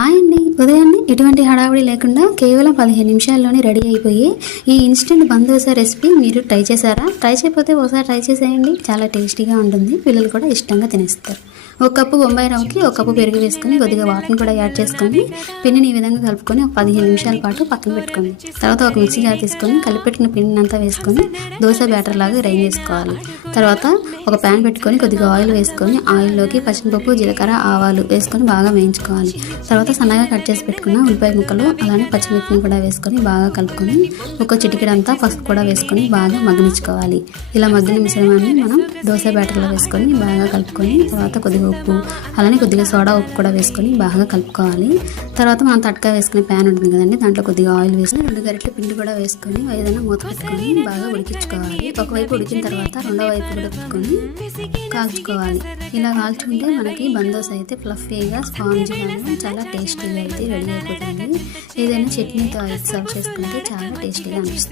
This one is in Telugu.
హాయ్ అండి ఉదయాన్నే ఎటువంటి హడావిడి లేకుండా కేవలం పదిహేను నిమిషాల్లోనే రెడీ అయిపోయి ఈ ఇన్స్టెంట్ బందోసా రెసిపీ మీరు ట్రై చేశారా? ట్రై చేయకపోతే ఒకసారి ట్రై చేసేయండి. చాలా టేస్టీగా ఉంటుంది. పిల్లలు కూడా ఇష్టంగా తినేస్తారు. ఒక కప్పు బొంబాయి రవ్వకి ఒక కప్పు పెరుగు వేసుకొని కొద్దిగా వాటర్ని కూడా యాడ్ చేసుకొని పిండిని ఈ విధంగా కలుపుకొని ఒక పదిహేను నిమిషాల పాటు పక్కన పెట్టుకోండి. తర్వాత ఒక మిక్సీ జార్ తీసుకొని కలిపెట్టిన పిండిని అంతా వేసుకొని దోశ బ్యాటర్ లాగా గ్రైండ్ చేసుకోవాలి. తర్వాత ఒక ప్యాన్ పెట్టుకొని కొద్దిగా ఆయిల్ వేసుకొని ఆయిల్లోకి పచ్చిమిపప్పు జీలకర్ర ఆవాలు వేసుకొని బాగా వేయించుకోవాలి. తర్వాత సన్నగా కట్ చేసి పెట్టుకున్న ఉల్లిపాయ ముక్కలు అలానే పచ్చిమిర్చిని కూడా వేసుకొని బాగా కలుపుకొని ఒక చిటికెడంతా పసుపు కూడా వేసుకొని బాగా మగ్గనించుకోవాలి ఇలా మగ్గిన మిశ్రమాన్ని మనం దోశ బ్యాటర్లో వేసుకొని బాగా కలుపుకొని తర్వాత కొద్దిగా ఉప్పు అలానే కొద్దిగా సోడా ఉప్పు కూడా వేసుకొని బాగా కలుపుకోవాలి. తర్వాత మనం తట్కా వేసుకునే ప్యాన్ ఉంటుంది కదండి దాంట్లో కొద్దిగా ఆయిల్ వేసి రెండు గరిటెల పిండి కూడా వేసుకొని ఏదైనా మూత పెట్టుకొని బాగా ఉడికించుకోవాలి. ఒకవైపు ఉడికిన తర్వాత రెండో వైపు కూడా పెట్టుకొని కాల్చుకోవాలి. ఇలా కాల్చుకుంటే మనకి బందోస్ అయితే ఫ్లఫీగా స్పాంజ్గా చాలా టేస్టీగా అయితే రెడీ అయిపోతుంది. ఏదైనా చట్నీతో అయితే సర్వ్ చేసుకుంటే చాలా టేస్టీగా అనిపిస్తుంది.